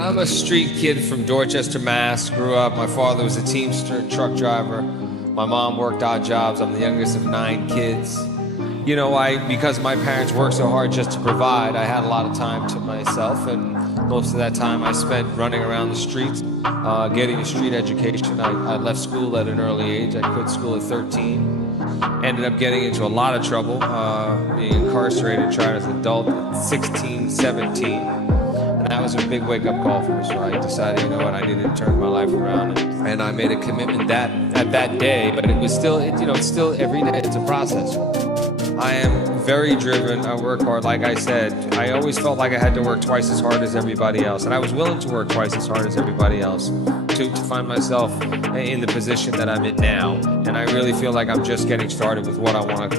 I'm a street kid from Dorchester, Mass. Grew up, my father was a Teamster truck driver. My mom worked odd jobs. I'm the youngest of 9 kids. You know, because my parents worked so hard just to provide, I had a lot of time to myself, and most of that time I spent running around the streets, getting a street education. I left school at an early age. I quit school at 13. Ended up getting into a lot of trouble, being incarcerated, tried as an adult at 16, 17. And that was a big wake-up call for me, so I decided, you know what, I needed to turn my life around. And I made a commitment at that day, but it was still, it's still every day, it's a process. I am very driven, I work hard. Like I said, I always felt like I had to work twice as hard as everybody else. And I was willing to work twice as hard as everybody else to find myself in the position that I'm in now. And I really feel like I'm just getting started with what I want to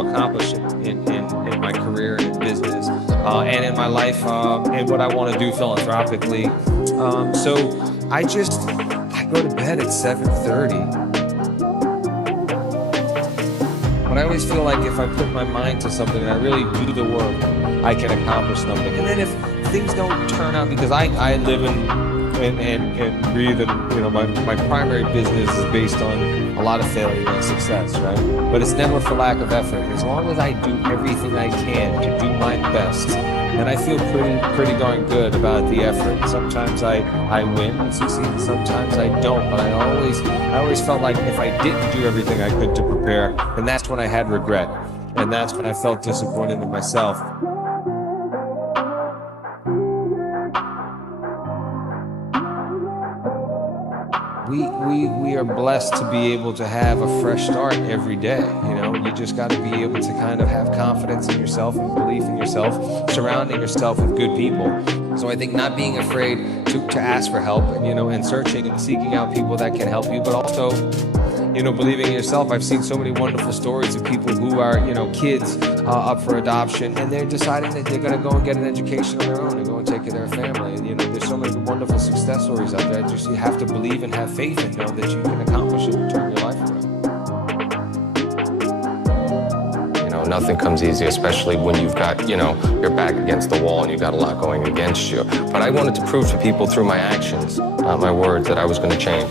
accomplish in my career and in business and in my life and what I want to do philanthropically. So I go to bed at 7:30. But I always feel like if I put my mind to something and I really do the work, I can accomplish something. And then if things don't turn out, because I live and breathe, and my primary business is based on a lot of failure and success, right? But it's never for lack of effort. As long as I do everything I can to do my best, and I feel pretty darn good about the effort. Sometimes I win and succeed, and sometimes I don't. But I always felt like if I didn't do everything I could to prepare, then that's when I had regret, and that's when I felt disappointed in myself. We are blessed to be able to have a fresh start every day. You just got to be able to kind of have confidence in yourself and belief in yourself, surrounding yourself with good people. So I think not being afraid to ask for help, and searching and seeking out people that can help you, but also, believing in yourself. I've seen so many wonderful stories of people who are, kids up for adoption, and they're deciding that they're going to go and get an education on their own and go and take care of their family. And, there's so many wonderful success stories out there. Just you have to believe and have faith and know that you can accomplish it and turn your life around. Nothing comes easy, especially when you've got, your back against the wall and you've got a lot going against you. But I wanted to prove to people through my actions, not my words, that I was going to change.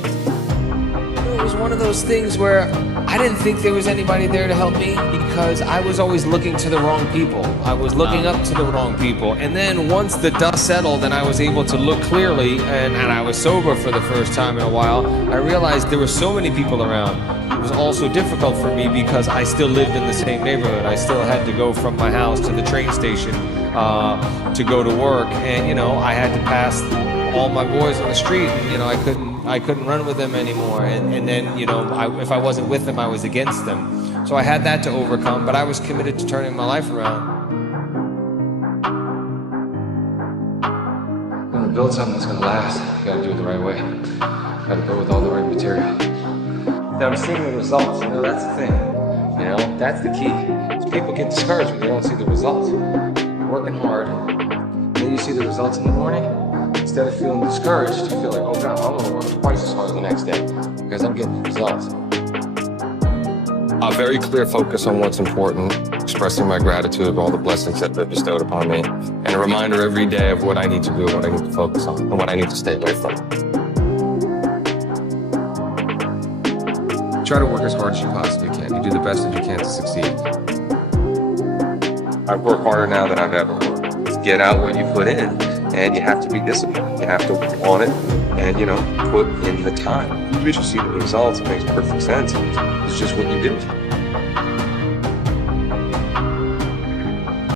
It was one of those things where I didn't think there was anybody there to help me because I was always looking to the wrong people. I was looking up to the wrong people. And then once the dust settled and I was able to look clearly and I was sober for the first time in a while, I realized there were so many people around. It was also difficult for me because I still lived in the same neighborhood. I still had to go from my house to the train station to go to work. And, I had to pass all my boys on the street. And, I couldn't run with them anymore. And then, if I wasn't with them, I was against them. So I had that to overcome, but I was committed to turning my life around. When you build something that's going to last, you got to do it the right way. You got to go with all the right material. Now I'm seeing the results, that's the thing. That's the key. So people get discouraged when they don't see the results. You're working hard, and then you see the results in the morning. Instead of feeling discouraged, you feel like, oh God, I'm going to work twice as hard the next day because I'm getting the results. A very clear focus on what's important, expressing my gratitude of all the blessings that have been bestowed upon me, and a reminder every day of what I need to do, what I need to focus on, and what I need to stay away from. Try to work as hard as you possibly can. You do the best that you can to succeed. I work harder now than I've ever worked. Get out what you put in, and you have to be disciplined. You have to want it and, put in the time. You see the results, it makes perfect sense. It's just what you do.